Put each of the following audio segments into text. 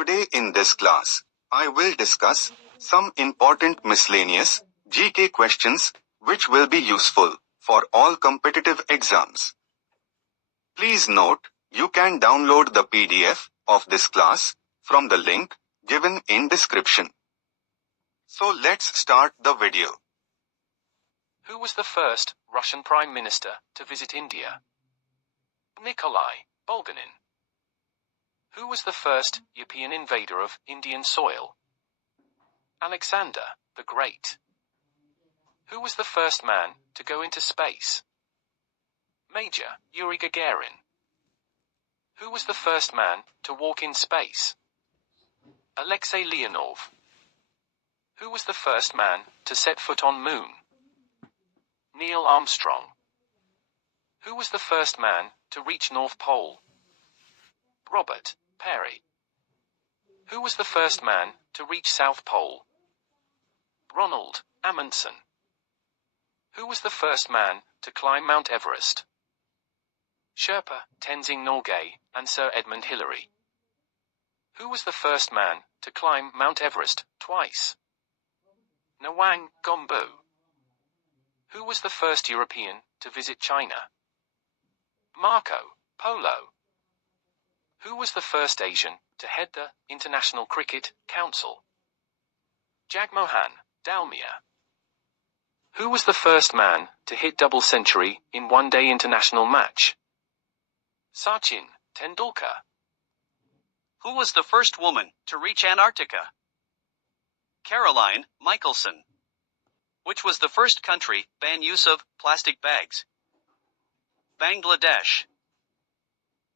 Today in this class, I will discuss some important miscellaneous GK questions which will be useful for all competitive exams. Please note, you can download the PDF of this class from the link given in description. So let's start the video. Who was the first Russian Prime Minister to visit India? Nikolai Bulganin. Who was the first European invader of Indian soil? Alexander the Great. Who was the first man to go into space? Major Yuri Gagarin. Who was the first man to walk in space? Alexei Leonov. Who was the first man to set foot on moon? Neil Armstrong. Who was the first man to reach North Pole? Robert Peary. Who was the first man to reach South Pole? Ronald Amundsen. Who was the first man to climb Mount Everest? Sherpa, Tenzing Norgay, and Sir Edmund Hillary. Who was the first man to climb Mount Everest twice? Nawang Gombu. Who was the first European to visit China? Marco Polo. Who was the first Asian to head the International Cricket Council? Jagmohan Dalmiya. Who was the first man to hit double century in one-day international match? Sachin Tendulkar. Who was the first woman to reach Antarctica? Caroline Michelson. Which was the first country ban use of plastic bags? Bangladesh.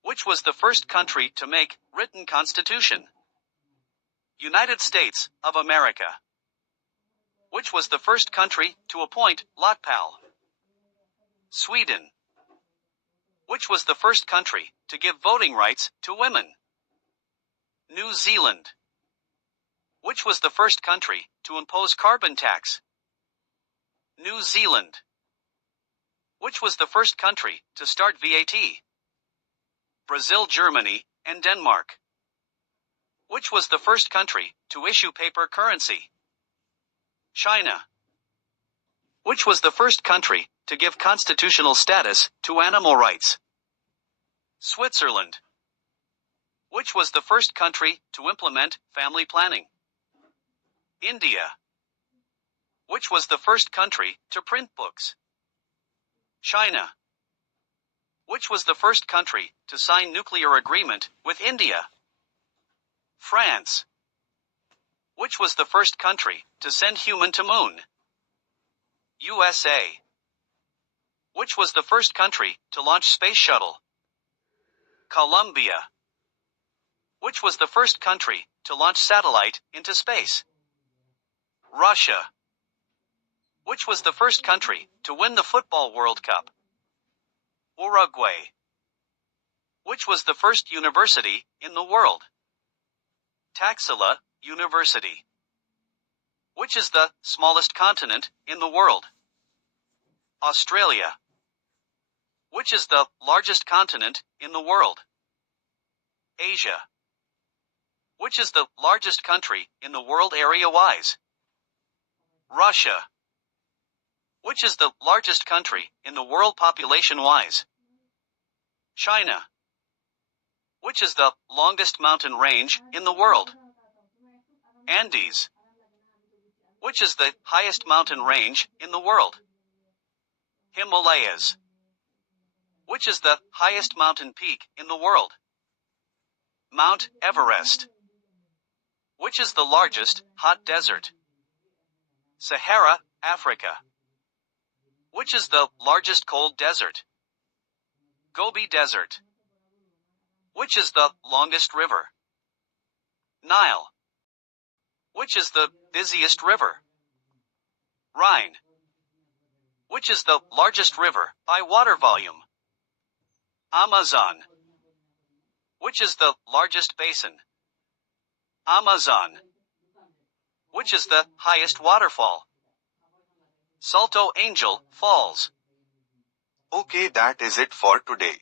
Which was the first country to make written constitution? United States of America. Which was the first country to appoint Lotpal? Sweden. Which was the first country to give voting rights to women? New Zealand. Which was the first country to impose carbon tax? New Zealand. Which was the first country to start VAT? Brazil, Germany, and Denmark. Which was the first country to issue paper currency? China. Which was the first country to give constitutional status to animal rights? Switzerland. Which was the first country to implement family planning? India. Which was the first country to print books? China. Which was the first country to sign nuclear agreement with India? France. Which was the first country to send human to moon? USA. Which was the first country to launch space shuttle? Colombia. Which was the first country to launch satellite into space? Russia. Which was the first country to win the Football World Cup? Uruguay. Which was the first university in the world? Taxila University. Which is the smallest continent in the world? Australia. Which is the largest continent in the world? Asia. Which is the largest country in the world area-wise? Russia. Which is the largest country in the world population-wise? China. Which is the longest mountain range in the world? Andes. Which is the highest mountain range in the world? Himalayas. Which is the highest mountain peak in the world? Mount Everest. Which is the largest hot desert? Sahara, Africa. Which is the largest cold desert? Gobi Desert. Which is the longest river? Nile. Which is the busiest river? Rhine. Which is the largest river by water volume? Amazon. Which is the largest basin? Amazon. Which is the highest waterfall? Salto Angel Falls. Okay, that is it for today.